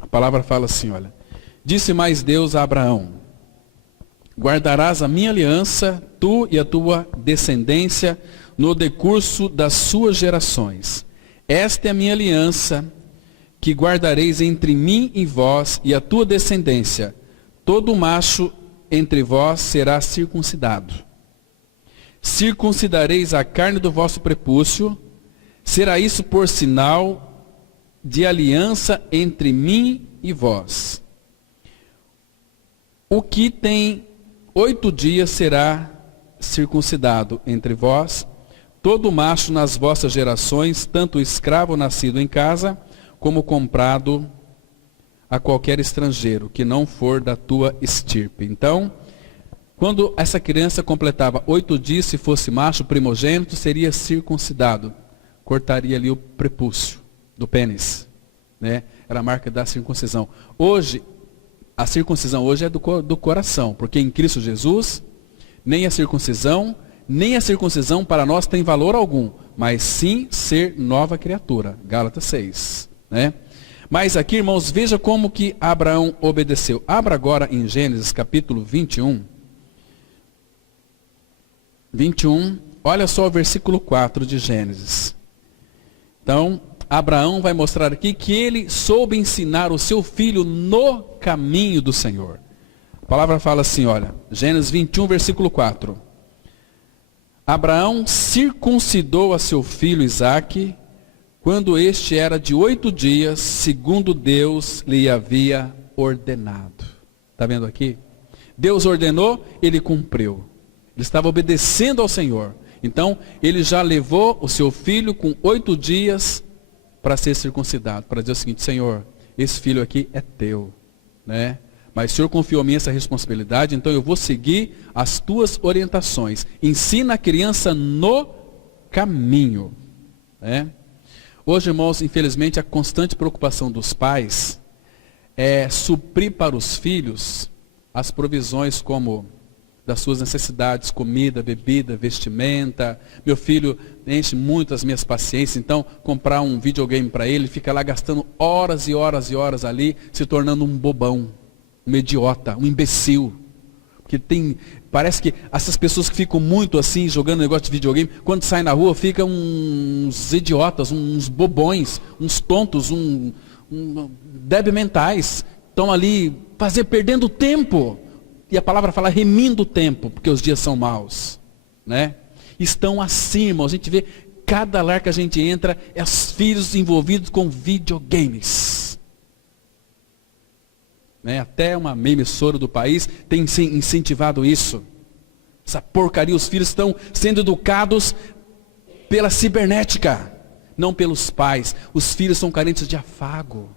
A palavra fala assim, olha. Disse mais Deus a Abraão: guardarás a minha aliança, tu e a tua descendência, no decurso das suas gerações. Esta é a minha aliança, que guardareis entre mim e vós e a tua descendência. Todo macho entre vós será circuncidado. Circuncidareis a carne do vosso prepúcio. Será isso por sinal de aliança entre mim e vós. O que tem 8 dias será circuncidado entre vós. Todo macho nas vossas gerações, tanto escravo nascido em casa, como comprado a qualquer estrangeiro, que não for da tua estirpe. Então, quando essa criança completava 8 dias, se fosse macho primogênito, seria circuncidado. Cortaria ali o prepúcio do pênis, né? Era a marca da circuncisão. Hoje, a circuncisão hoje é do coração, porque em Cristo Jesus, nem a circuncisão para nós tem valor algum, mas sim ser nova criatura. Gálatas 6. Né? Mas aqui, irmãos, veja como que Abraão obedeceu. Abra agora em Gênesis capítulo 21. 21, olha só o versículo 4 de Gênesis. Então, Abraão vai mostrar aqui que ele soube ensinar o seu filho no caminho do Senhor. A palavra fala assim, olha, Gênesis 21, versículo 4. Abraão circuncidou a seu filho Isaque, quando este era de 8 dias, segundo Deus lhe havia ordenado. Está vendo aqui? Deus ordenou, ele cumpriu. Ele estava obedecendo ao Senhor. Então, ele já levou o seu filho com 8 dias para ser circuncidado. Para dizer o seguinte, Senhor, esse filho aqui é teu, né? Mas o Senhor confiou a mim essa responsabilidade, então eu vou seguir as tuas orientações. Ensina a criança no caminho, né? Hoje, irmãos, infelizmente, a constante preocupação dos pais é suprir para os filhos as provisões como das suas necessidades, comida, bebida, vestimenta. Meu filho enche muito as minhas paciências, então comprar um videogame para ele, fica lá gastando horas e horas e horas ali, se tornando um bobão, um idiota, um imbecil. Porque Parece que essas pessoas que ficam muito assim, jogando negócio de videogame, quando saem na rua, ficam uns idiotas, uns bobões, uns tontos, débil mentais. Estão ali perdendo tempo. E a palavra fala remindo o tempo, porque os dias são maus. Né? Estão assim, irmão. A gente vê, cada lar que a gente entra, é os filhos envolvidos com videogames. Né? Até uma meia emissora do país tem incentivado isso. Essa porcaria, os filhos estão sendo educados pela cibernética, não pelos pais. Os filhos são carentes de afago,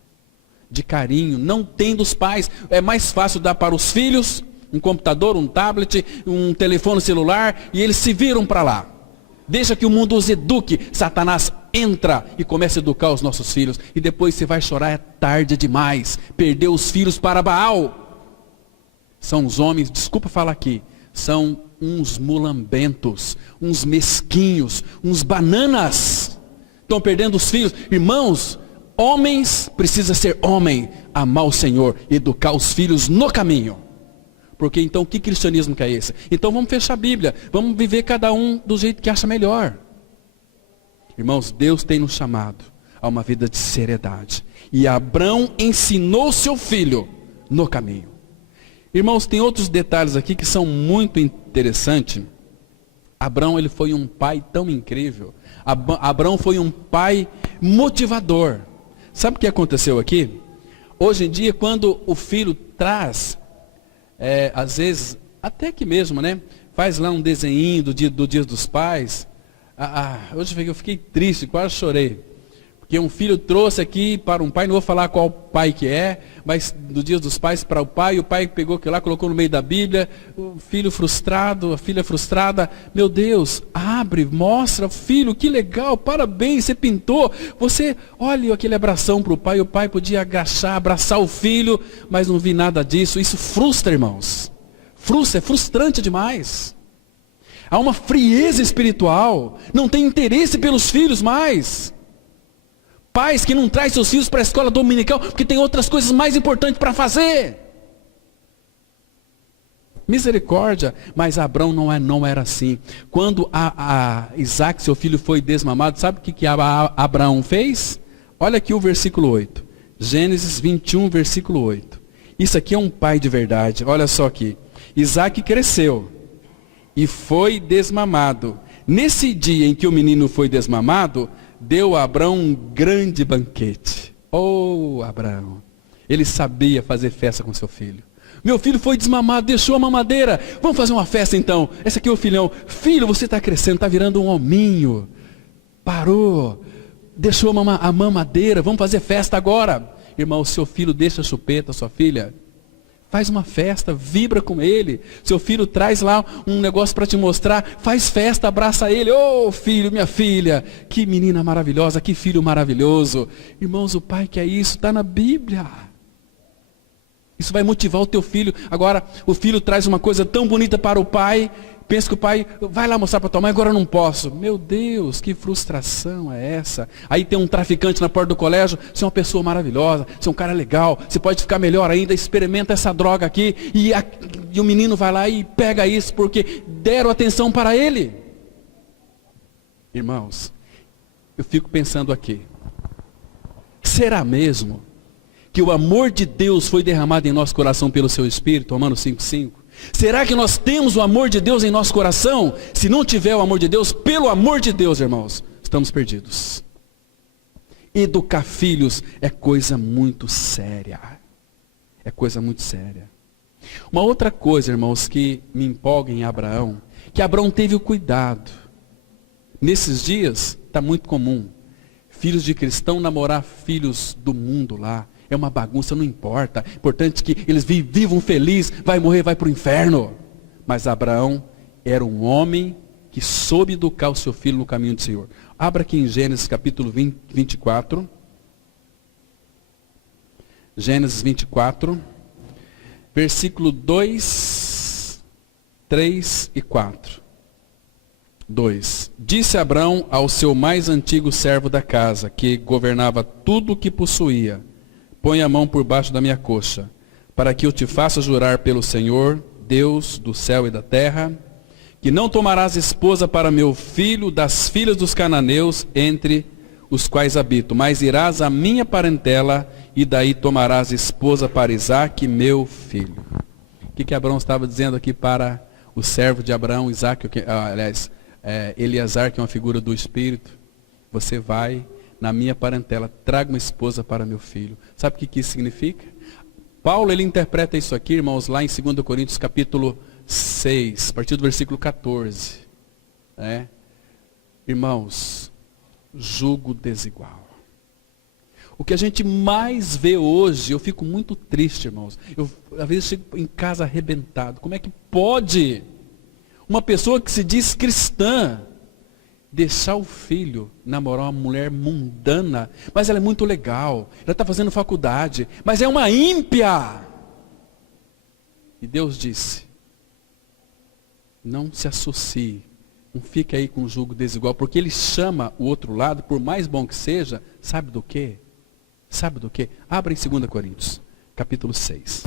de carinho, não tem dos pais. É mais fácil dar para os filhos um computador, um tablet, um telefone celular, e eles se viram para lá. Deixa que o mundo os eduque. Satanás entra e começa a educar os nossos filhos. E depois você vai chorar, é tarde demais. Perdeu os filhos para Baal. São os homens, desculpa falar aqui, são uns mulambentos, uns mesquinhos, uns bananas. Estão perdendo os filhos. Irmãos, homens, precisa ser homem, amar o Senhor, educar os filhos no caminho. Porque então, que cristianismo que é esse? Então vamos fechar a Bíblia, vamos viver cada um do jeito que acha melhor. Irmãos, Deus tem nos chamado a uma vida de seriedade. E Abrão ensinou seu filho no caminho. Irmãos, tem outros detalhes aqui que são muito interessantes. Abrão, ele foi um pai tão incrível. Abrão foi um pai motivador. Sabe o que aconteceu aqui? Hoje em dia, quando o filho traz... às vezes, até que mesmo, né? Faz lá um desenho do dia dos pais. Hoje eu fiquei triste, quase chorei. Porque um filho trouxe aqui para um pai, não vou falar qual pai que é, mas do dia dos pais para o pai pegou aquilo lá, colocou no meio da Bíblia, o filho frustrado, a filha frustrada, meu Deus, abre, mostra, filho, que legal, parabéns, você pintou, você, olha aquele abração para o pai podia agachar, abraçar o filho, mas não vi nada disso. Isso frustra, irmãos, é frustrante demais. Há uma frieza espiritual, não tem interesse pelos filhos mais. Pais que não trazem seus filhos para a escola dominical, porque tem outras coisas mais importantes para fazer. Misericórdia, mas Abrão não era assim. Quando Isaac, seu filho, foi desmamado, sabe o que Abraão fez? Olha aqui o versículo 8. Gênesis 21, versículo 8. Isso aqui é um pai de verdade, olha só aqui. Isaac cresceu e foi desmamado. Nesse dia em que o menino foi desmamado, deu a Abrão um grande banquete. Oh, Abraão, ele sabia fazer festa com seu filho. Meu filho foi desmamado, deixou a mamadeira. Vamos fazer uma festa então. Esse aqui é o filhão. Filho, você está crescendo, está virando um hominho. Parou, deixou a mamadeira, vamos fazer festa agora. Irmão, seu filho deixa a chupeta, sua filha, faz uma festa, vibra com ele. Seu filho traz lá um negócio para te mostrar, faz festa, abraça ele. Oh, filho, minha filha, que menina maravilhosa, que filho maravilhoso. Irmãos, o pai quer isso, está na Bíblia. Isso vai motivar o teu filho. Agora, o filho traz uma coisa tão bonita para o pai, pensa que o pai, vai lá mostrar para tua mãe, agora eu não posso. Meu Deus, que frustração é essa? Aí tem um traficante na porta do colégio, você é uma pessoa maravilhosa, você é um cara legal, você pode ficar melhor ainda, experimenta essa droga aqui, e o menino vai lá e pega isso, porque deram atenção para ele. Irmãos, eu fico pensando aqui, será mesmo que o amor de Deus foi derramado em nosso coração pelo seu Espírito? Romanos 5,5. Será que nós temos o amor de Deus em nosso coração? Se não tiver o amor de Deus, pelo amor de Deus, irmãos, estamos perdidos. Educar filhos é coisa muito séria. É coisa muito séria. Uma outra coisa, irmãos, que me empolga em Abraão, que Abraão teve o cuidado. Nesses dias, está muito comum, filhos de cristão namorar filhos do mundo lá. É uma bagunça, não importa. Importante que eles vivam felizes, vai morrer, vai para o inferno. Mas Abraão era um homem que soube educar o seu filho no caminho do Senhor. Abra aqui em Gênesis capítulo 24. Gênesis 24, versículo 2, 3 e 4. 2. Disse Abraão ao seu mais antigo servo da casa, que governava tudo o que possuía: põe a mão por baixo da minha coxa, para que eu te faça jurar pelo Senhor, Deus do céu e da terra, que não tomarás esposa para meu filho das filhas dos cananeus entre os quais habito, mas irás à minha parentela e daí tomarás esposa para Isaque, meu filho. O que Abraão estava dizendo aqui para o servo de Abraão, Isaque, Eleazar, que é uma figura do Espírito? Você vai na minha parentela, traga uma esposa para meu filho. Sabe o que isso significa? Paulo, ele interpreta isso aqui, irmãos, lá em 2 Coríntios capítulo 6, a partir do versículo 14. Irmãos, jugo desigual. O que a gente mais vê hoje, eu fico muito triste, irmãos. Eu, às vezes, chego em casa arrebentado. Como é que pode uma pessoa que se diz cristã deixar o filho namorar uma mulher mundana? Mas ela é muito legal, ela está fazendo faculdade, mas é uma ímpia. E Deus disse, não se associe, não fique aí com o jugo desigual, porque ele chama o outro lado, por mais bom que seja, sabe do quê? Sabe do quê? Abra em 2 Coríntios, capítulo 6.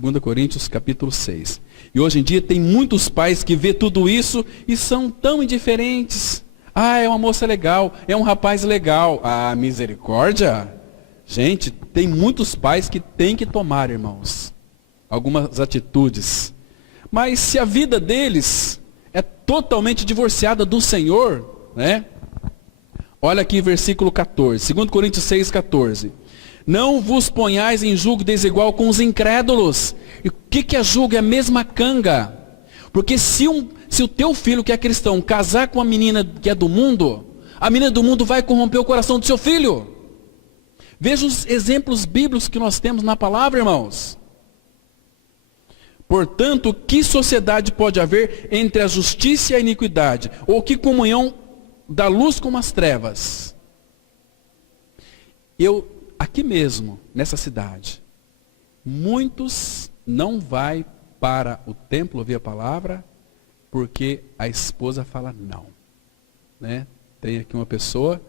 2 Coríntios, capítulo 6. E hoje em dia tem muitos pais que vê tudo isso e são tão indiferentes. Ah, é uma moça legal, é um rapaz legal. Ah, misericórdia. Gente, tem muitos pais que têm que tomar, irmãos, algumas atitudes. Mas se a vida deles é totalmente divorciada do Senhor, né? Olha aqui versículo 14, 2 Coríntios 6, 14. Não vos ponhais em julgo desigual com os incrédulos. E o que é julgo? É a mesma canga. Porque se o teu filho que é cristão casar com uma menina que é do mundo, a menina do mundo vai corromper o coração do seu filho. Veja os exemplos bíblicos que nós temos na palavra, irmãos. Portanto, que sociedade pode haver entre a justiça e a iniquidade? Ou que comunhão da luz com as trevas? Aqui mesmo, nessa cidade, muitos não vai para o templo ouvir a palavra, porque a esposa fala não. Né? Tem aqui uma pessoa,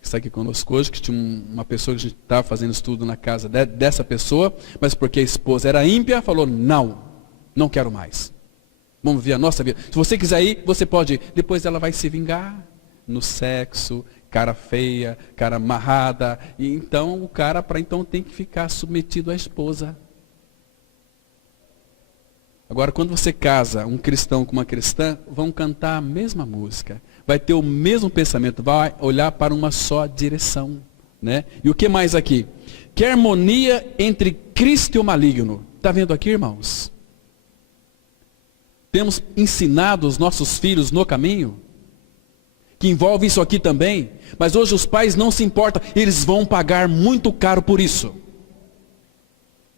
que está aqui conosco hoje, que tinha uma pessoa que a gente estava fazendo estudo na casa dessa pessoa, mas porque a esposa era ímpia, falou não quero mais. Vamos ver a nossa vida. Se você quiser ir, você pode ir. Depois ela vai se vingar no sexo, cara feia, cara amarrada. E então o cara, tem que ficar submetido à esposa. Agora, quando você casa um cristão com uma cristã, vão cantar a mesma música. Vai ter o mesmo pensamento, vai olhar para uma só direção. Né? E o que mais aqui? Que harmonia entre Cristo e o maligno. Está vendo aqui, irmãos? Temos ensinado os nossos filhos no caminho, que envolve isso aqui também, mas hoje os pais não se importam, eles vão pagar muito caro por isso,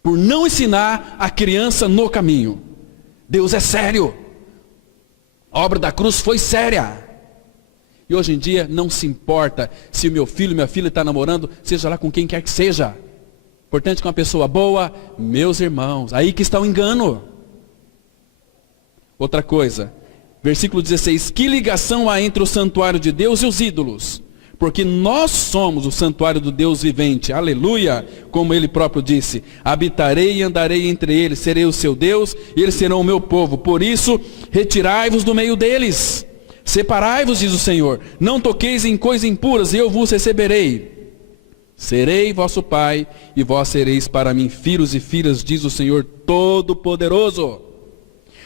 por não ensinar a criança no caminho. Deus é sério, a obra da cruz foi séria, e hoje em dia não se importa se o meu filho, minha filha está namorando, seja lá com quem quer que seja, importante que uma pessoa boa. Meus irmãos, aí que está o engano. Outra coisa, versículo 16, que ligação há entre o santuário de Deus e os ídolos? Porque nós somos o santuário do Deus vivente, aleluia, como ele próprio disse, habitarei e andarei entre eles, serei o seu Deus e eles serão o meu povo, por isso retirai-vos do meio deles, separai-vos, diz o Senhor, não toqueis em coisas impuras e eu vos receberei, serei vosso pai e vós sereis para mim filhos e filhas, diz o Senhor Todo-Poderoso.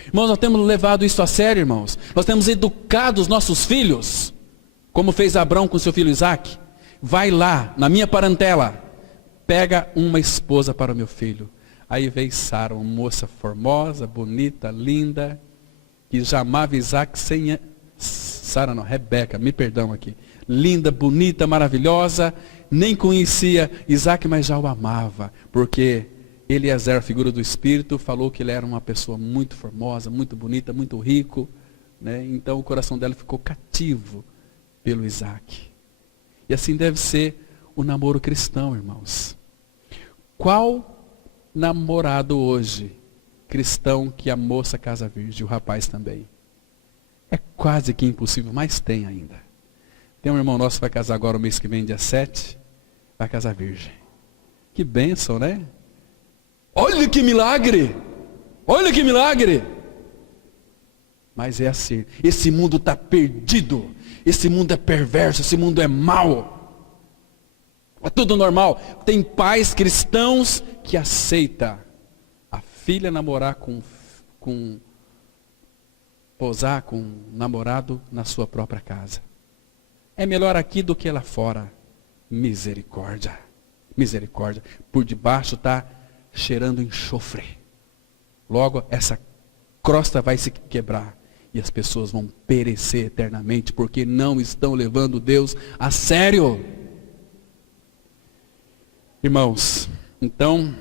Irmãos, nós temos levado isso a sério, irmãos. Nós temos educado os nossos filhos, como fez Abraão com seu filho Isaque. Vai lá, na minha parentela, pega uma esposa para o meu filho. Aí veio Sara, uma moça formosa, bonita, linda, que já amava Isaque sem... Sara não, Rebeca, me perdão aqui. Linda, bonita, maravilhosa, nem conhecia Isaque, mas já o amava, porque... Eleazar, a figura do Espírito, falou que ele era uma pessoa muito formosa, muito bonita, muito rico. Né? Então o coração dela ficou cativo pelo Isaque. E assim deve ser o namoro cristão, irmãos. Qual namorado hoje, cristão, que a moça casa virgem, o rapaz também? É quase que impossível, mas tem ainda. Tem um irmão nosso que vai casar agora o mês que vem, dia 7, vai casar virgem. Que bênção, né? Olha que milagre! Olha que milagre! Mas é assim, esse mundo está perdido, esse mundo é perverso, esse mundo é mau. É tudo normal. Tem pais cristãos que aceitam a filha namorar posar com um namorado na sua própria casa. É melhor aqui do que lá fora. Misericórdia. Misericórdia. Por debaixo está cheirando enxofre. Logo, essa crosta vai se quebrar. E as pessoas vão perecer eternamente, porque não estão levando Deus a sério. Irmãos, então,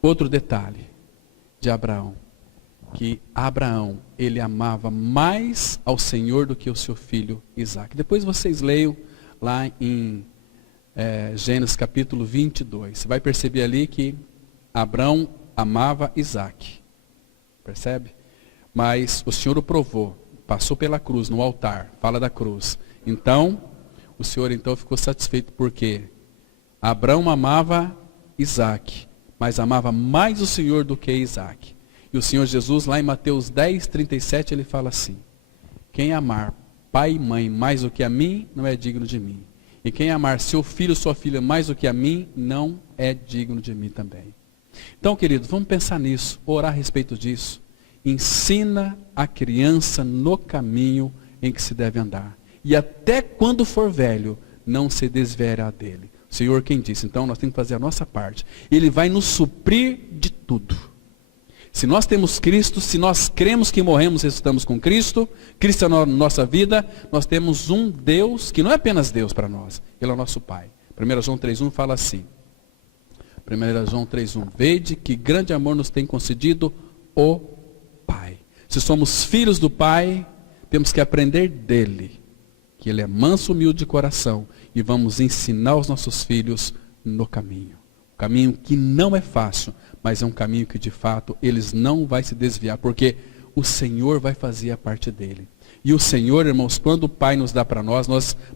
outro detalhe de Abraão. Que Abraão, ele amava mais ao Senhor do que o seu filho Isaque. Depois vocês leiam lá em Gênesis capítulo 22. Você vai perceber ali que Abraão amava Isaque. Percebe? Mas o Senhor o provou, passou pela cruz, no altar, fala da cruz. Então, o Senhor então ficou satisfeito porque Abraão amava Isaque, mas amava mais o Senhor do que Isaque. E o Senhor Jesus, lá em Mateus 10, 37, ele fala assim: quem amar pai e mãe mais do que a mim, não é digno de mim. E quem amar seu filho ou sua filha mais do que a mim, não é digno de mim também. Então, queridos, vamos pensar nisso, orar a respeito disso. Ensina a criança no caminho em que se deve andar. E até quando for velho, não se desviará dele. O Senhor quem disse, então nós temos que fazer a nossa parte. Ele vai nos suprir de tudo. Se nós temos Cristo, se nós cremos que morremos e ressuscitamos com Cristo, Cristo é a nossa vida, nós temos um Deus que não é apenas Deus para nós, Ele é o nosso Pai. 1 João 3,1 fala assim, 1 João 3,1, vede que grande amor nos tem concedido o Pai. Se somos filhos do Pai, temos que aprender dele, que Ele é manso, humilde de coração, e vamos ensinar os nossos filhos no caminho. Um caminho que não é fácil, mas é um caminho que de fato eles não vão se desviar, porque o Senhor vai fazer a parte dele. E o Senhor, irmãos, quando o Pai nos dá para nós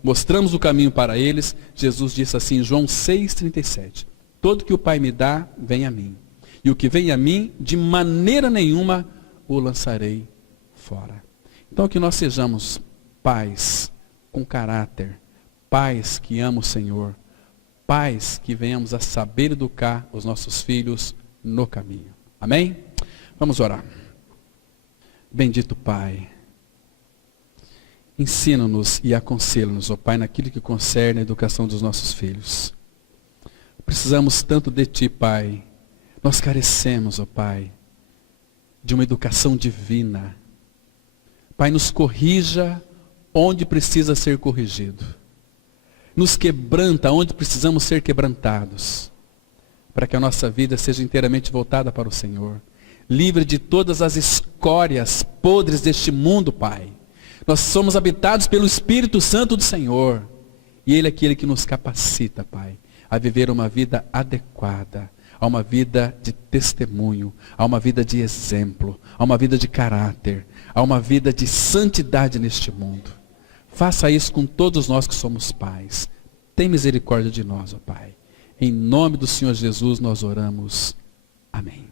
mostramos o caminho para eles. Jesus disse assim em João 6,37, todo que o Pai me dá, vem a mim. E o que vem a mim, de maneira nenhuma o lançarei fora. Então que nós sejamos pais com caráter, pais que amam o Senhor, pais que venhamos a saber educar os nossos filhos no caminho. Amém? Vamos orar. Bendito Pai, ensina-nos e aconselha-nos, ó Pai, naquilo que concerne a educação dos nossos filhos. Precisamos tanto de Ti, Pai. Nós carecemos, ó Pai, de uma educação divina. Pai, nos corrija onde precisa ser corrigido. Nos quebranta onde precisamos ser quebrantados. Para que a nossa vida seja inteiramente voltada para o Senhor. Livre de todas as escórias podres deste mundo, Pai. Nós somos habitados pelo Espírito Santo do Senhor. E Ele é aquele que nos capacita, Pai, a viver uma vida adequada, a uma vida de testemunho, a uma vida de exemplo, a uma vida de caráter, a uma vida de santidade neste mundo. Faça isso com todos nós que somos pais. Tem misericórdia de nós, ó Pai. Em nome do Senhor Jesus nós oramos. Amém.